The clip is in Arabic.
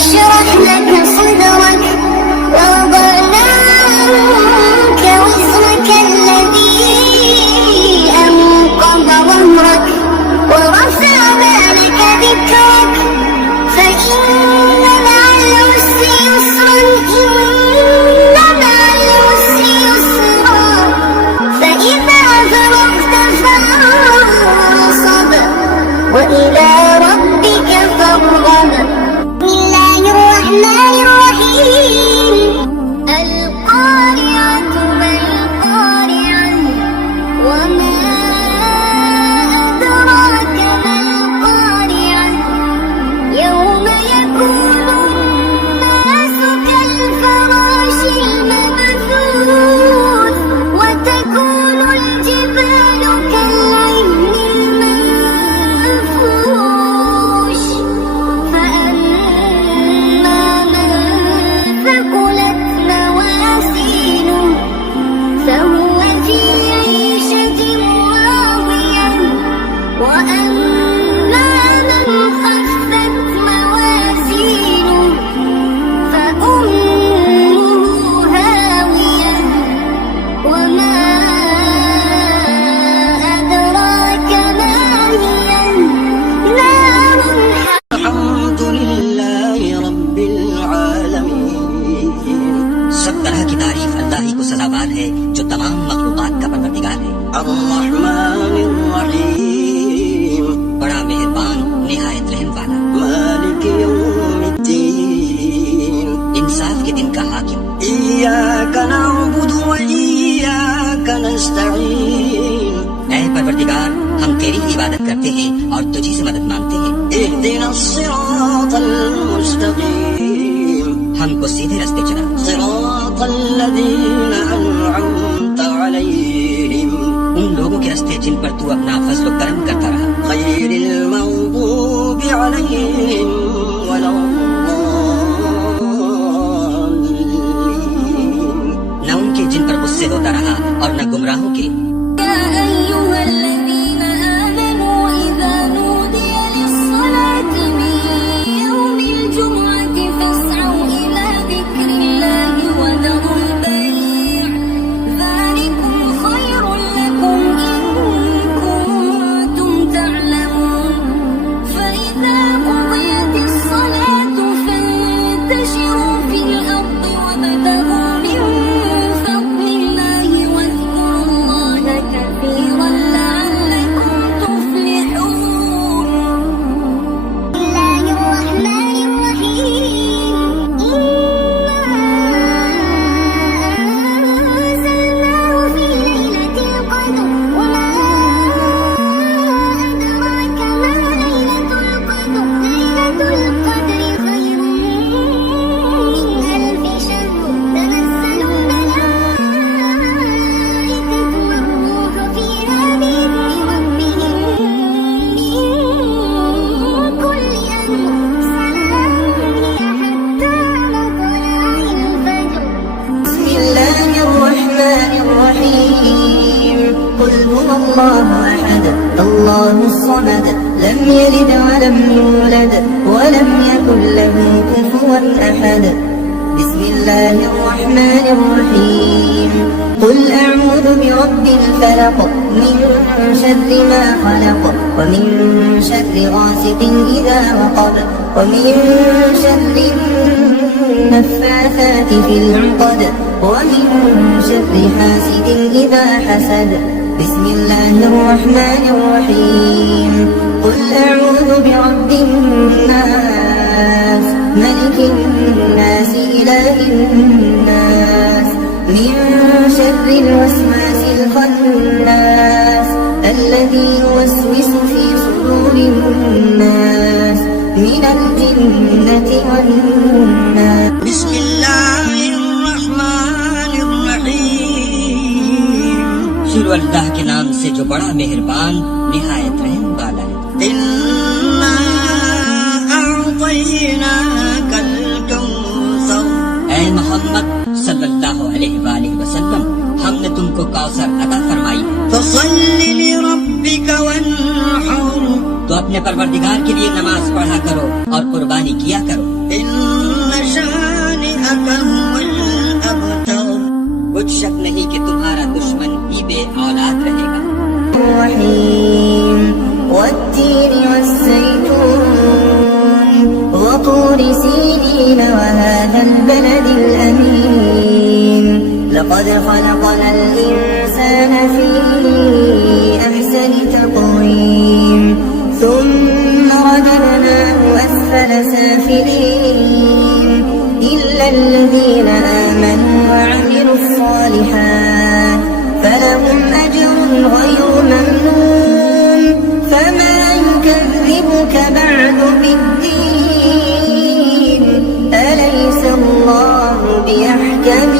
نشرح لك صدرك ووضعنا عنك وزرك الذي أنقض ظهرك ورفعنا لك ذكرك فإن مع العسر يسرا إن مع العسر يسرا فإذا فرغت فانصب وإلى ربك فارغب. بسم الله الرحمن الرحيم. القارعة ما القارعة وما أدراك ما القارعة يوم يكون الناس كالفراش المبثوث وتكون الجبال كالعهن المنفوش فأما من ثقلت موازينه فهو في عيشة راضية وأما من خفت موازينه فأمه هاوية وما أدراك ما هي نار الحمد لله रब्बिल आलमीन। सब तरह की तारीफ अल्लाह ही को सजावार है जो तमाम मखलूकात का परवरदिगार है। अर्रहमानिर रहीम, बड़ा मेहरबान निहायत रहम वाला। मालिक यौमिद्दीन, इंसाफ के दिन का हाकिम। इय्याका नअबुदु व इय्याका नस्तईन, ऐ परवरदिगार हम तेरी ही इबादत करते हैं और तुझी से मदद मांगते हैं। इहदिनस सिरातल मुस्तकीम, हमको सीधे रास्ते चला। सिरातल लज़ीना अनअमता अलैहिम, उन लोगों के रास्ते जिन पर तू अपना फज़्ल व करम करता रहा। गैरिल मग़दूबि अलैहिम वलद्दाल्लीन, न उनके जिन पर गुस्से होता रहा और न गुमराहों के। يا أيها الذين آمنوا إذا نودي للصلاة من يوم الجمعة فاسعوا إلى ذكر الله وذروا البيع ذلكم خير لكم إن كنتم تعلمون فإذا قضيت الصلاة فانتشروا في الأرض وابتغوا من فضل الله واذكروا الله كثيرا لعلكم تفلحون. بسم الله الرحمن الرحيم. إنا أنزلناه في ليلة القدر وما أدراك ما ليلة القدر. ليلة القدر خير من ألف شهر. تنزل الملائكة والروح فيها بإذن ربهم من كل أمر. سلام هي حتى مطلع الفجر. بسم الله الرحمن الرحيم. قل هو الله أحد الله الصمد لم يلد ولم يولد ولم يكن له كفوا أحد. بسم الله الرحمن الرحيم. قل أعوذ برب الفلق من شر ما خلق ومن شر غاسق إذا وقب ومن شر النفاثات في العقد ومن شر حاسد إذا حسد. بسم الله الرحمن الرحيم. قل أعوذ برب الناس ملك الناس إله الناس من شر الوسواس الخناس الذي يوسوس في صدور الناس من الجنة والناس. بسم الله الرحمن الرحيم, शुरू अल्लाह के नाम से जो बड़ा मेहरबान निहायत रहम वाला है। इन्ना अअतैनाकल कौसर, ऐ मोहम्मद सल्लल्लाहु अलैहि वसल्लम हमने तुमको कौसर अता फरमाई है। फसल्लि लिरब्बिका वन्हर, तो अपने अपने परवरदिगार के लिए नमाज पढ़ा करो और कुर्बानी किया करो। कुछ शक नहीं कि तुम्हारा दुश्मन ही बे औलाद रहेगा। والتين والزيتون وطور سينين وهذا البلد الأمين لقد خلقنا الإنسان في أحسن تقويم ثم رددناه أسفل سافلين إلا الذين آمنوا وعملوا الصالحات فلهم أجر غير ممنون فما يكذبك بعد بالدين أليس الله بأحكم